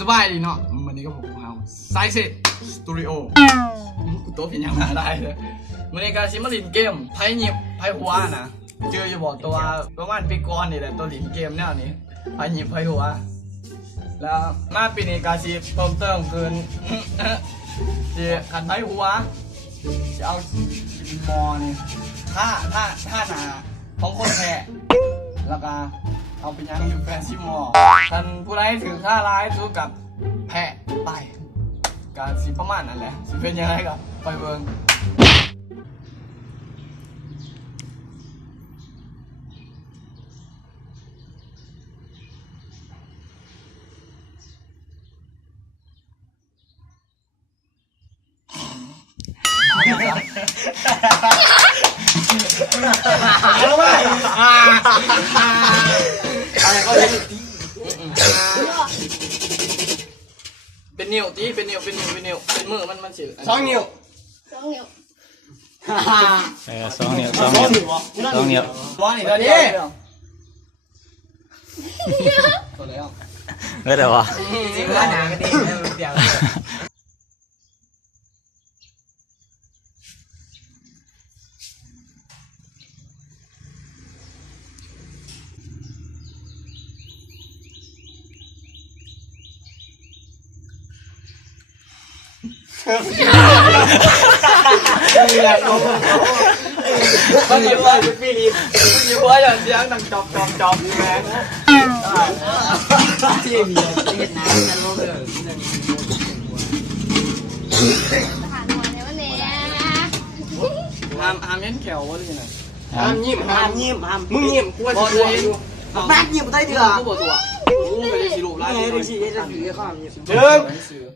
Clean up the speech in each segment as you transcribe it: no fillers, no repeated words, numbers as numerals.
สบายดีเนาะวันนี้ก็ผมเอาไซส์สตูดิโอตัวผิดยังมาได้เลยวันนี้ก็ชิมาลินเกมไพ่หยิบไพ่หัวนะเจออยู่บอกตัวประมาณปีก่อนนี่แหละตัวลินเกมแนวนี้ไพ่หยิบไพ่หัวแล้วมาปีนี้ก็ชิเพิ่มเติมเกินจะขันไพ่หัวจะเอามอนี่ท่าหนาของคนแพ้แล้วก็เอาไปยังอยู่แฟนซิมอท่านผู้ใดถือค่าร้ายสู้กับแพะตายการสิประมาณนั่นแหละสิเป็นยังไงกับไปเบิ่งเอาไปอะไรก็เลยเป็นนิ้วตีเป็นนิ้วเป็นมือมันเสีย2 นิ้ว2 นิ้ว2 นิ้วร้อนอีกแล้วนี่ตัวแล้วก็แต่ว่านี่ก็หนากันดีเดี๋ยวมันอยู่ว่าเป็นปีนี้มันอยู่ว่าอย่างเสียงดังจอบแม่ที่มีเห็ดน้ำนั่นโลกเลยทหารหัวเนี่ยวันนี้ห้ามเย็นแขววะเลยนะห้ามยิ้มมึงยิ้มกูว่าจะดูแม่ยิ้มได้ดีกว่ากูบอกตัวกูไม่ได้สิรูปไล่ได้สิได้สิข้ามยิ้ม1 22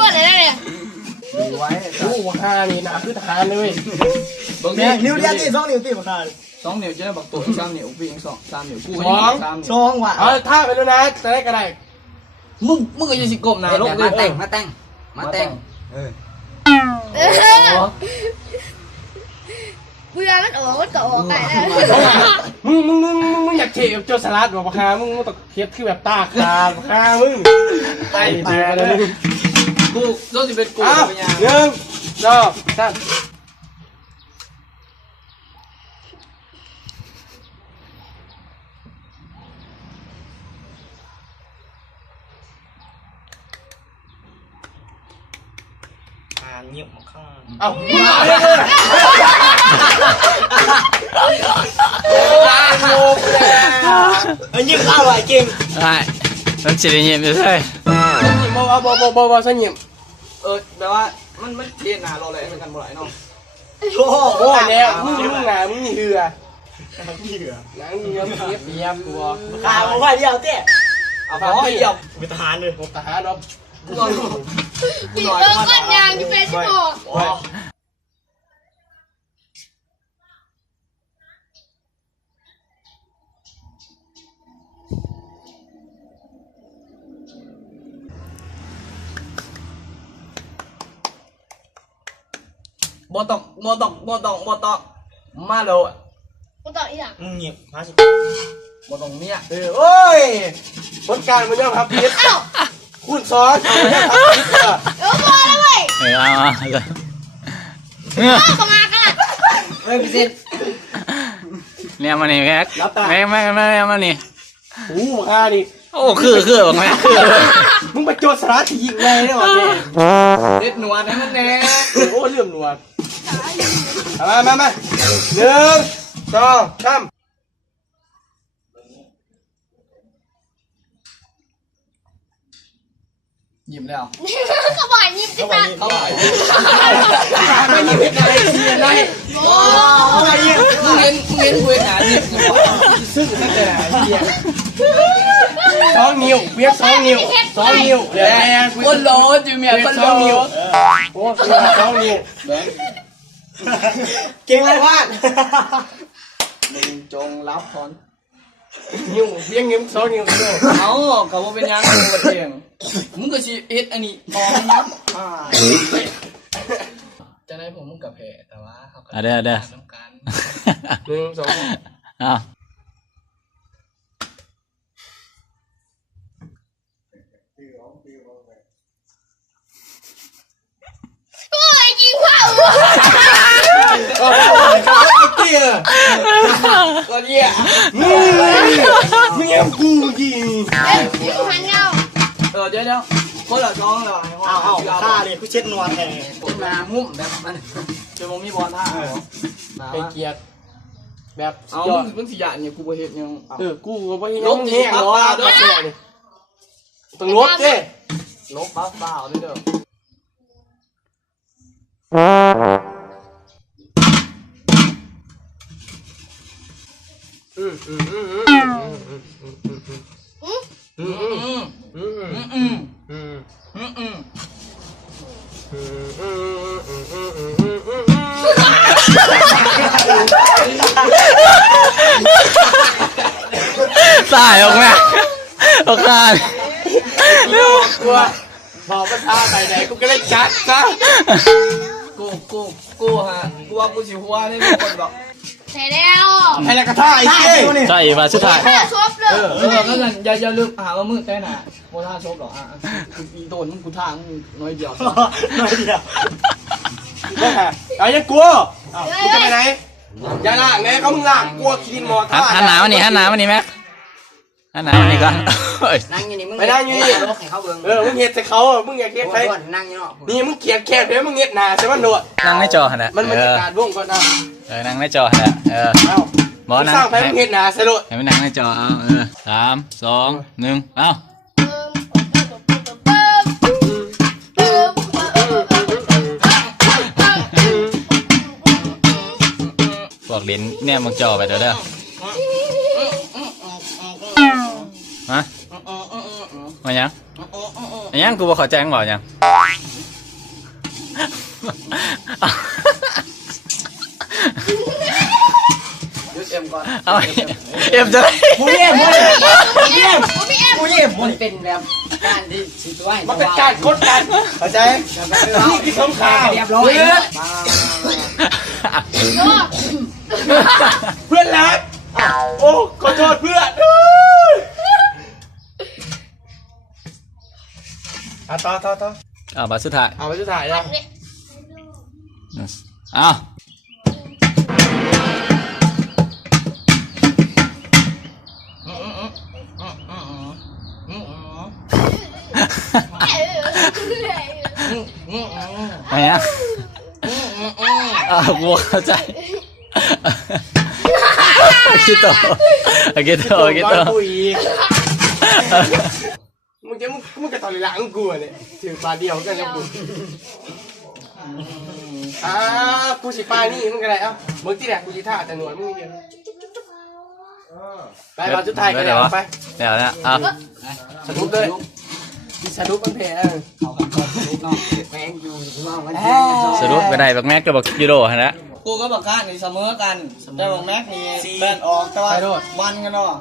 วันเลยเนี่ยดูไว้โอ้ห้านี่นะคือทหารเลยบางทีนิ้วเดียวที่2 นิ้วที่ประธาน2 นิ้วจะได้บอกตัว3 นิ้วพี่ยัง3 นิ้วกู2ว่ะท่าไปแล้วนะจะได้ก็ได้มึงก็ยังสิกบนะลงเลยมาแต่งเบื่อมันออกมันก็ออกได้มึงอยากเขียบโจสลัดบอกราคามึงต้องเขียบคือแบบตาขาราคามึงไปเจอเลยกูต้องจะเป็นกูเป็นยัง1 2 3เงียบมาข้างเอายิ้มอร่อยจริงใช่มันจะได้ยิ้มอยู่ใช่ยิ้มบ่ใช่ยิ้มแปลว่ามันเทียนหนาเราเลยเป็นกันบ่ไหลเนาะโอ้โหแล้วมึงหนามึงเหือหนังเงียบตัวขาผมว่าเดียวเต้เอาพอให้ยอมเป็นทหารเลยทหารเนาะปีเตอร์ก้อนยางที่เป็นที่บอกบ่ต้องมาเลยกูต่ออีกอ่ะเงียบ50บ่ต้องเนี่ยโอ้ยผลการมันย่อมครับพีทคูณ2เอาพอแล้วเว้ยเอาเข้ามากันพี่ซิดเนี่ยมานี่แม่มานี่โอ้ค่าดิโอ้คือบอกแม่มึงไปโจรสลัดยิงไงได้หมดเลยเด็ดหนวดให้มันแน่โอ้เรื่องหนวดมา1 2 3ยิ้มแล้วเขาบอกยิ้มที่สันเขาบอกไม่ยิ้มเป็นอะไรเสียอะไรโอ้ยยิ้มมึงเห็นกูเห็นหายิ้มซึ่งตั้งแต่ไหนเสีย2 นิ้วเวียก2 นิ้ว2 นิ้วเดี๋ยวคนโลจูเมียคนโลโอ้2 นิ้วเก่งเลยพลาด มึงจงรับพร นิ้วเพียงนิ้วสองนิ้ว เอาเขาบอกเป็นยังกูเองมึงก็ชีเอ็ดอันนี้มองยับจะได้ผมมึงกับแพ้แต่ว่าเขาก็ต้องการ 1 2 อ้าว โอ้ยยิงเข้า เตี้ยก็เนี่ยมึงแอมกูยิง ยิงหันเงา เดี๋ยวคนละจ้องเลย เอาฆ่าเลยกูเช็ดนวลแทน ผมมาหุ้มแบบมันจะมองมีบอลท่า ไปเกียร์แบบ เอา ยอด มึงสิยะเนี่ยกูไปเห็นยัง กูก็บ่เห็นแห้งเนาะต้องลบเจ้ ลบบ้าเปล่าด้วยเด้อ สายออกมาออกมา กูพอมันท่าไปไหนกูก็เลยจัดซะ กูฮะกูว่ากูสิหัวนี่มีคนบอก เสร็จแล้ว ให้แล้วก็ท่าไอ้เจ้ ใช่มาสุดท้าย แม่ชบเลย ก็งั้นอย่าลืมหาว่ามือแต่น่ะโมท่าชบหรออีโดนมึงกูท่ามึงน้อยเดียว น้อยเดียว เอายังกลัวกูจะไปไหนอย่าล่างไงเขามึงล่างกลัวกินหมอท่า หันหนาวนี่หันหนาวนี่แม็กหันหนาวนี่ก่อน นั่งอยู่นี่มึง ไปนั่งอยู่นี่ ลกให้เขาเบิ่ง มึงเห็ดใส่เขามึงอยากเห็ดใคร นั่งอยู่เนาะ นี่มึงเขียนแค่เดี๋ยวมึงเห็ดหนาใช่ไหมหนวด นั่งในจอหันนะ มันจะการวงก่อนนะ นั่งในจอหันนะบอนั่ง สร้างไปมึงเห็ดหนาใส่หนวด ให้มันนั่งในจอเอา3 2 1เอาพวกลิ้นเนี่ยมึงจอไปเด้อฮะมายังกูบอกขอแจ้งบอกยัง ยึดเอ็มก่อน เอาเอ็มจะได้ กูเยี่ยม กูเอ็ม มันเป็นแบบการที่สิตัวให้ มันเป็นการกดดันเข้าใจนี่คือสงคราม เรียบร้อย เพื่อนรักโอ้ขอโทษเพื่อนต่อ เอามาสุดท้าย เอาไปสุดท้ายแล้ว เอา มายังกูเข้าใจคิดต่อคิดต่อ กูอีกมึงจะต่อหลังกูเนี่ยถือปลาเดียวกันแล้วกูกูสิปลานี่มึงอะไรมึงที่ไหนกูสิท่าแต่หนวดมึงเดียวไปมาสุดท้ายกันแล้วไป เดี๋ยวนะเอา สนุกเลยสนุกมันแพ้ แมงอยู่ที่ว่ามัน สรุปก็ได้บักแม็กกับบักยูโรฮะนะ กูก็บอกข้านี่เสมอกันแต่บอกแม็กนี่แบนออกแต่ว่าวันกันเนาะ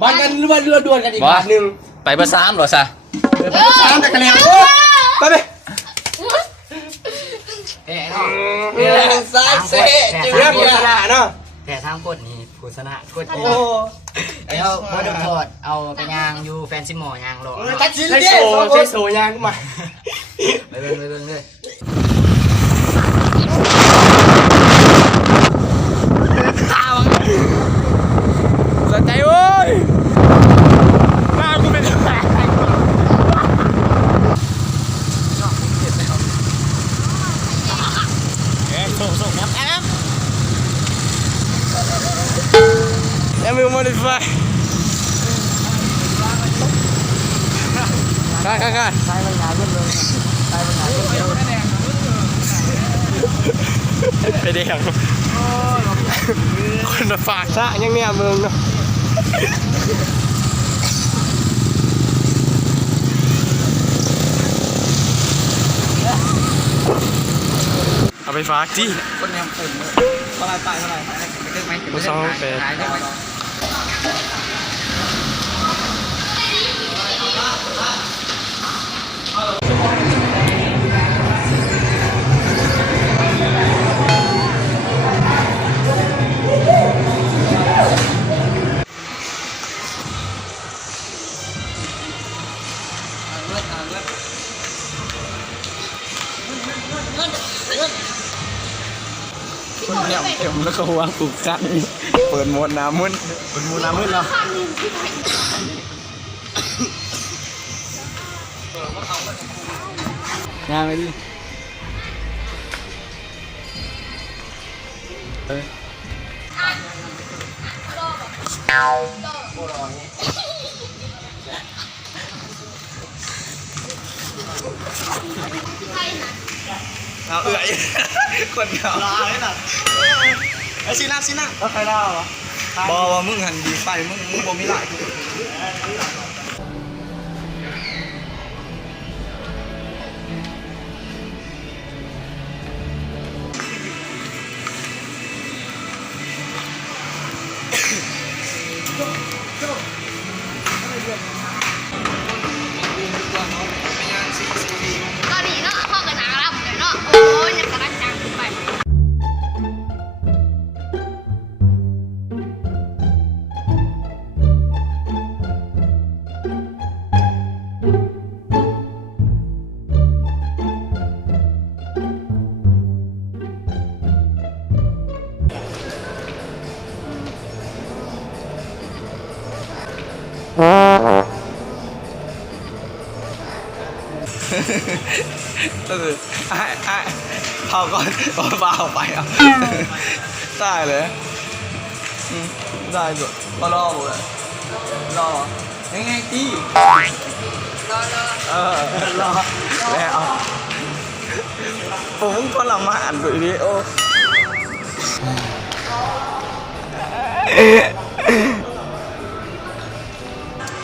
บ้านกันหรือว่าเรือด่วนกันอีกบาทหนึ่ง ไปเบอร์3หรอซะ สามแต่กันแล้วไปไป แพ้เนาะ สายเซ่จึง เรื่องโฆษณาเนาะ แพ้ทางกดนี่โฆษณากด โอ้ แล้วบอดทอดเอาไปย่างอยู่แฟนซิมหมอย่างรอ ตัดชิ้น ใช้ เดีย โซ่ยางมา ไปเบิ่งเลย สนใจเว้ยหน้ากูเป็นแผลส่งแอปยังไม่มาดิไฟกันใช้ปัญญาเพิ่มเลยใช้ปัญญาเพิ่มเลยไปเดี๋ยวคนมาฝากซะยังเนี่ยเมืองเนาะเอาไปฝากที่ คนยังปุ่นเท่าไรตายเท่าไร ไปเรื่องไหม มาซ้อมเป็น ได้ไหม แล้วก็วางปลูกกันเปิดโหมดน้ำมึนเปิดโหมดน้ำมึนเนาะงานไปดิเอาเอื่อยคนเดียวลาเลยน่ะไอ้ชิน่าแล้วใครเล่าวะบอกว่ามึงหันดีไปมึงบ่มีหลายตอนนี้เนาะพ่อกับนางรับเลยเนาะโอ้ยยังกระดังจังขึ้นไป ก็คือเผาก่อนเปล่าไปอ่ะได้เลยได้ด้วยมารอผมเลยรอยังไงตีรอแล้วผมก็ละมาอ่านดูดิโอ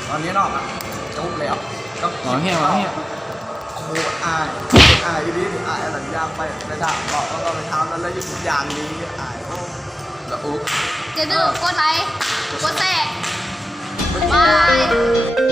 ตอนนี้นอกอ่ะจุ๊บแล้วก็ หมอเหี้ย โคตรอายอยู่ดีอายหลังยางไปถามบอกว่าเราไปทำแล้วอย่างนี้อายแล้วอุ๊บ จะดื้อกดไลค์กดแชร์บาย